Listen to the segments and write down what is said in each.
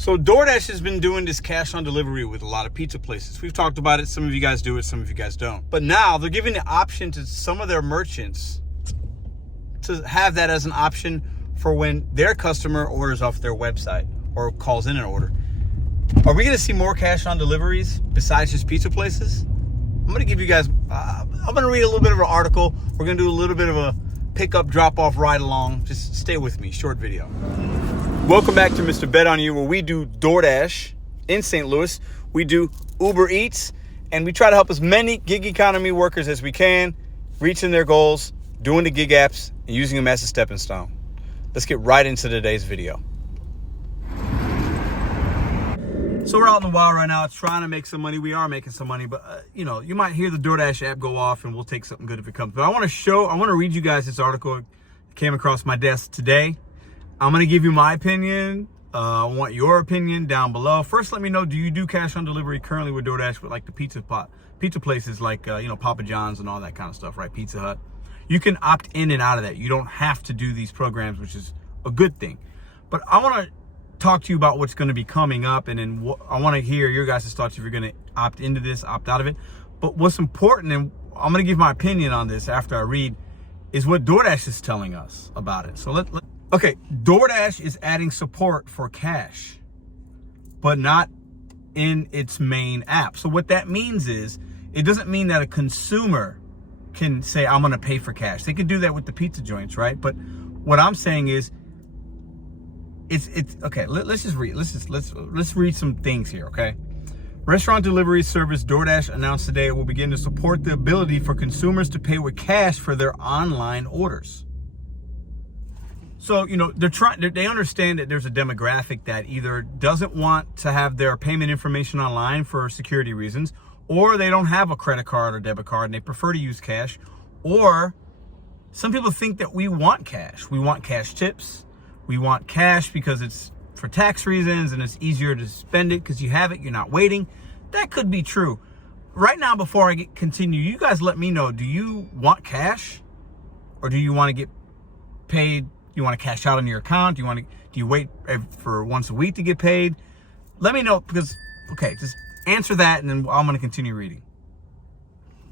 So DoorDash has been doing this cash on delivery with a lot of pizza places. We've talked about it. Some of you guys do it, some of you guys don't. But now they're giving the option to some of their merchants to have that as an option for when their customer orders off their website or calls in an order. Are we going to see more cash on deliveries besides just pizza places? I'm going to give you guys, I'm going to read a little bit of an article. We're going to do a little bit of a pickup, drop off, ride along. Just stay with me, short video. Welcome back to Mr.BetonYou, where we do DoorDash in St. Louis. We do Uber Eats, and we try to help as many gig economy workers as we can, reaching their goals, doing the gig apps, and using them as a stepping stone. Let's get right into today's video. So we're out in the wild right now, trying to make some money. We are making some money, but you might hear the DoorDash app go off, and we'll take something good if it comes. But I want to read you guys this article. It came across my desk today. I'm going to give you my opinion. I want your opinion down below. First, let me know, do you do cash on delivery currently with DoorDash with like the pizza places like, Papa John's and all that kind of stuff, right? Pizza Hut. You can opt in and out of that. You don't have to do these programs, which is a good thing. But I want to talk to you about what's going to be coming up, and then I want to hear your guys' thoughts if you're going to opt into this, opt out of it. But what's important, and I'm going to give my opinion on this after I read, is what DoorDash is telling us about it. So Okay, DoorDash is adding support for cash, but not in its main app. So what that means is, it doesn't mean that a consumer can say, I'm going to pay for cash. They can do that with the pizza joints, right? But what I'm saying is, it's okay. Let's just read. Let's read some things here, okay? Restaurant delivery service DoorDash announced today it will begin to support the ability for consumers to pay with cash for their online orders. So, they understand that there's a demographic that either doesn't want to have their payment information online for security reasons, or they don't have a credit card or debit card and they prefer to use cash, or some people think that we want cash. We want cash tips. We want cash because it's for tax reasons and it's easier to spend it because you have it, you're not waiting. That could be true. Right now, before I continue, you guys let me know, do you want cash or do you want to get paid? You want to cash out on your account? Do you wait for once a week to get paid? Let me know, because, okay, just answer that and then I'm going to continue reading.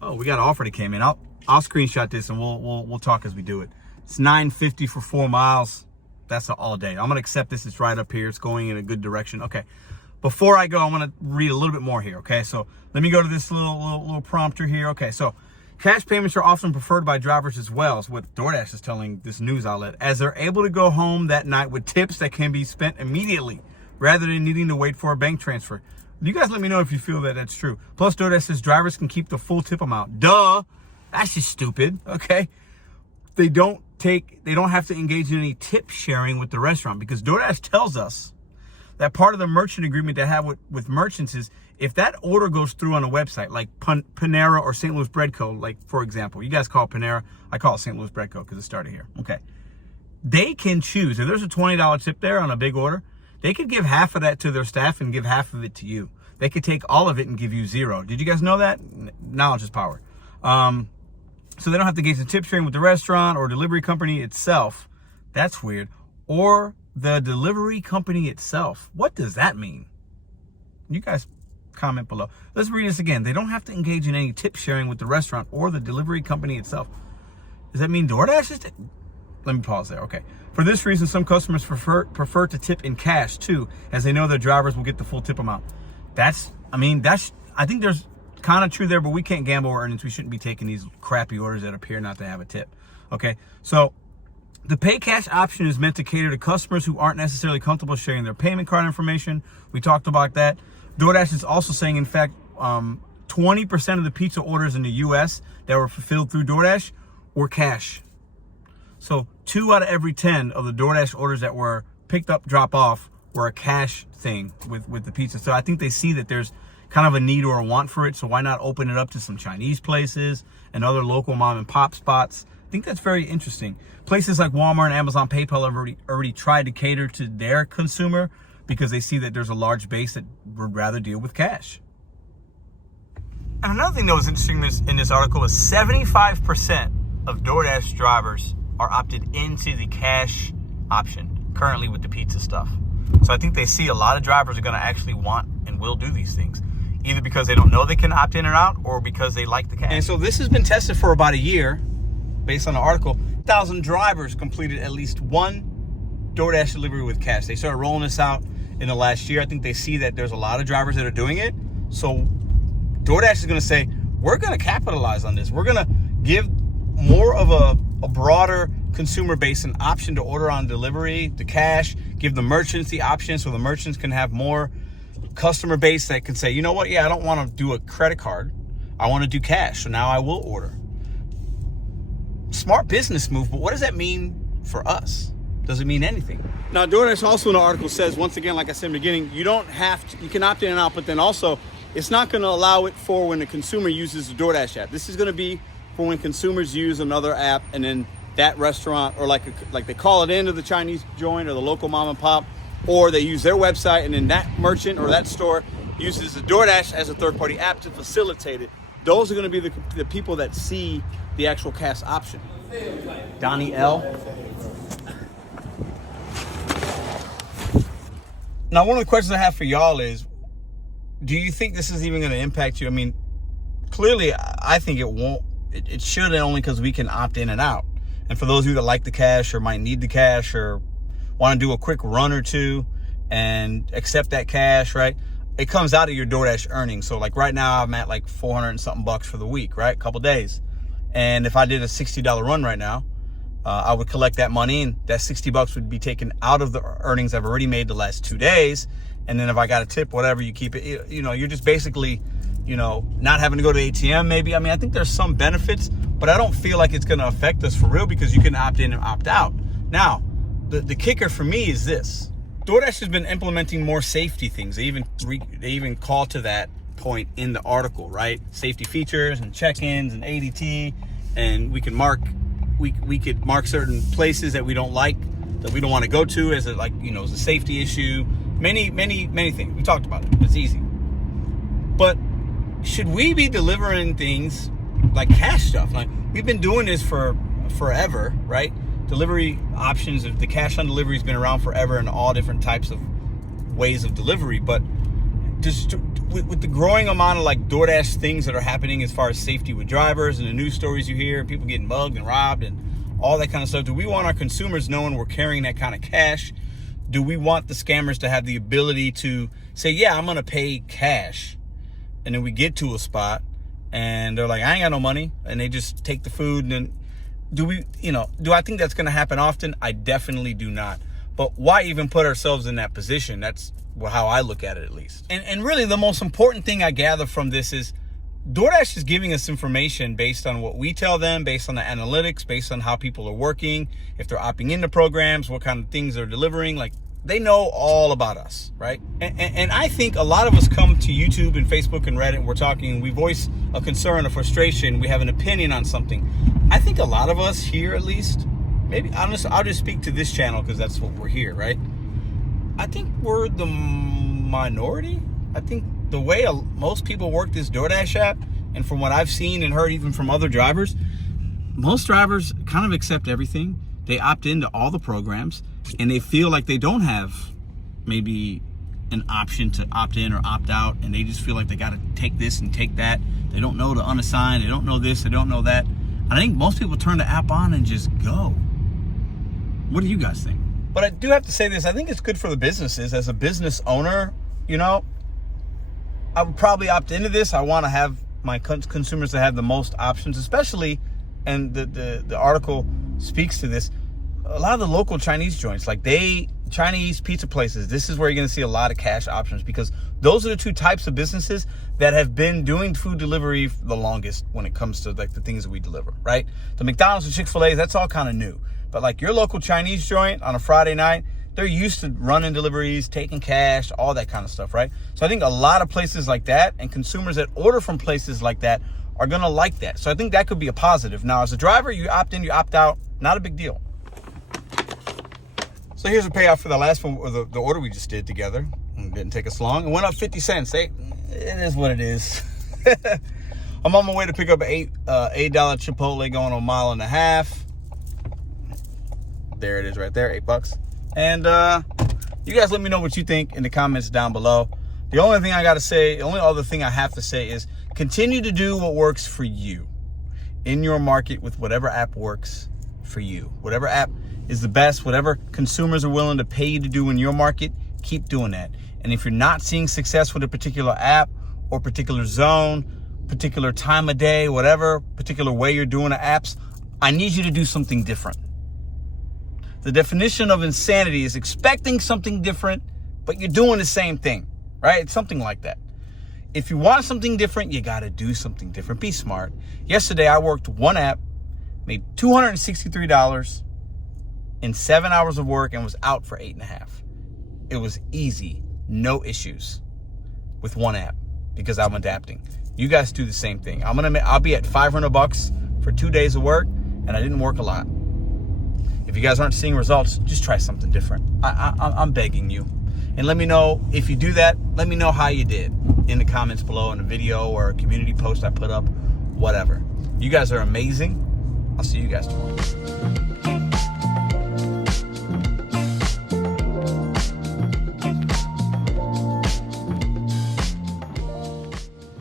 Oh, we got an offer that came in. I'll screenshot this and we'll talk as we do it. It's $9.50 for 4 miles. That's all day. I'm going to accept this. It's right up here. It's going in a good direction. Okay. Before I go, I'm going to read a little bit more here. Okay. So let me go to this little prompter here. Okay. So cash payments are often preferred by drivers as well, is what DoorDash is telling this news outlet, as they're able to go home that night with tips that can be spent immediately rather than needing to wait for a bank transfer. You guys let me know if you feel that that's true. Plus, DoorDash says drivers can keep the full tip amount. Duh. That's just stupid. Okay. They don't have to engage in any tip sharing with the restaurant, because DoorDash tells us that part of the merchant agreement they have with merchants is, if that order goes through on a website like Panera or St. Louis Bread Co., like, for example, you guys call it Panera, I call it St. Louis Bread Co. because it started here. Okay. They can choose. If there's a $20 tip there on a big order, they could give half of that to their staff and give half of it to you. They could take all of it and give you zero. Did you guys know that? Knowledge is power. So they don't have to engage in tip sharing with the restaurant or delivery company itself. That's weird. Or the delivery company itself. What does that mean? You guys comment below. Let's read this again. They don't have to engage in any tip sharing with the restaurant or the delivery company itself. Does that mean DoorDash is? Let me pause there. Okay. For this reason, some customers prefer to tip in cash too, as they know their drivers will get the full tip amount. I think there's kind of true there, but we can't gamble our earnings. We shouldn't be taking these crappy orders that appear not to have a tip. Okay. So the pay cash option is meant to cater to customers who aren't necessarily comfortable sharing their payment card information. We talked about that. DoorDash is also saying, in fact, 20% of the pizza orders in the U.S. that were fulfilled through DoorDash were cash. So 2 out of every 10 of the DoorDash orders that were picked up, drop off, were a cash thing with the pizza. So I think they see that there's kind of a need or a want for it. So why not open it up to some Chinese places and other local mom and pop spots? I think that's very interesting. Places like Walmart and Amazon, PayPal have already tried to cater to their consumer because they see that there's a large base that would rather deal with cash. And another thing that was interesting in this article is 75% of DoorDash drivers are opted into the cash option currently with the pizza stuff. So I think they see a lot of drivers are going to actually want and will do these things, either because they don't know they can opt in or out, or because they like the cash. And so this has been tested for about a year, based on the article. 1,000 drivers completed at least one DoorDash delivery with cash. They started rolling this out in the last year. I think they see that there's a lot of drivers that are doing it. So DoorDash is going to say, we're going to capitalize on this. We're going to give more of a broader consumer base an option to order on delivery, to cash, give the merchants the option so the merchants can have more customer base that can say, you know what, yeah, I don't want to do a credit card. I want to do cash, so now I will order. Smart business move, but what does that mean for us? Does it mean anything? Now, DoorDash also in the article says, once again, like I said in the beginning, you don't have to, you can opt in and out, but then also it's not going to allow it for when the consumer uses the DoorDash app. This is going to be for when consumers use another app, and then that restaurant, or like they call it into the Chinese joint or the local mom and pop, or they use their website, and then that merchant or that store uses the DoorDash as a third-party app to facilitate it. Those are going to be the people that see the actual cash option. Donnie L. Now, one of the questions I have for y'all is, do you think this is even going to impact you? I mean, clearly, I think it won't. It should, only because we can opt in and out. And for those of you that like the cash or might need the cash or want to do a quick run or two and accept that cash, right? It comes out of your DoorDash earnings. So like right now I'm at like 400 and something bucks for the week, right? Couple days. And if I did a $60 run right now, I would collect that money, and that 60 bucks would be taken out of the earnings I've already made the last 2 days. And then if I got a tip, whatever, you keep it, you know, you're just basically, you know, not having to go to ATM maybe. I mean, I think there's some benefits, but I don't feel like it's going to affect us for real, because you can opt in and opt out. Now, the kicker for me is this. DoorDash has been implementing more safety things. They even call to that point in the article, right? Safety features and check-ins and ADT, and we could mark certain places that we don't like, that we don't want to go to as a, as a safety issue. Many things. We talked about it. It's easy. But should we be delivering things like cash stuff? Like, we've been doing this for forever, right? Delivery options, the cash on delivery has been around forever in all different types of ways of delivery. But just with the growing amount of like DoorDash things that are happening as far as safety with drivers and the news stories you hear, people getting mugged and robbed and all that kind of stuff, do we want our consumers knowing we're carrying that kind of cash? Do we want the scammers to have the ability to say, yeah, I'm going to pay cash, and then we get to a spot and they're like, I ain't got no money, and they just take the food? And then do I think that's going to happen often? I definitely do not. But why even put ourselves in that position? That's how I look at it, at least. And really the most important thing I gather from this is DoorDash is giving us information based on what we tell them, based on the analytics, based on how people are working, if they're opting into programs, what kind of things they're delivering. Like, they know all about us, right? And I think a lot of us come to YouTube and Facebook and Reddit, and we're talking, we voice a concern, a frustration, we have an opinion on something. I think a lot of us here, at least, maybe I'll just speak to this channel because that's what we're here, right? I think we're the minority. I think the way most people work this DoorDash app, and from what I've seen and heard even from other drivers, most drivers kind of accept everything. They opt into all the programs, and they feel like they don't have maybe an option to opt in or opt out, and they just feel like they got to take this and take that. They don't know to unassign. They don't know this. They don't know that. And I think most people turn the app on and just go. What do you guys think? But I do have to say this. I think it's good for the businesses. As a business owner, I would probably opt into this. I want to have my consumers to have the most options, especially, and the article speaks to this, a lot of the local Chinese joints, like Chinese pizza places, this is where you're going to see a lot of cash options, because those are the two types of businesses that have been doing food delivery the longest when it comes to like the things that we deliver, right? The McDonald's and Chick-fil-A's, that's all kind of new. But like your local Chinese joint on a Friday night, they're used to running deliveries, taking cash, all that kind of stuff, right? So I think a lot of places like that, and consumers that order from places like that, are going to like that. So I think that could be a positive. Now, as a driver, you opt in, you opt out, not a big deal. So here's a payoff for the last one, or the order we just did together. It didn't take us long. It went up 50 cents. It is what it is. I'm on my way to pick up an $8 Chipotle going on 1.5 miles. There it is right there, $8. And, You guys let me know what you think in the comments down below. The only other thing I have to say is continue to do what works for you in your market with whatever app works for you. Whatever app is the best, whatever consumers are willing to pay you to do in your market, keep doing that. And if you're not seeing success with a particular app or particular zone, particular time of day, whatever particular way you're doing the apps, I need you to do something different. The definition of insanity is expecting something different, but you're doing the same thing, right? It's something like that. If you want something different, you got to do something different. Be smart. Yesterday, I worked one app, made $263 in 7 hours of work, and was out for 8.5. It was easy, no issues with one app because I'm adapting. You guys do the same thing. I'll be at $500 for 2 days of work, and I didn't work a lot. If you guys aren't seeing results, just try something different. I'm begging you. And let me know if you do that. Let me know how you did in the comments below, in a video or a community post I put up, whatever. You guys are amazing. I'll see you guys tomorrow.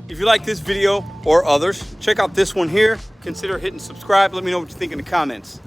If you like this video or others, check out this one here. Consider hitting subscribe. Let me know what you think in the comments.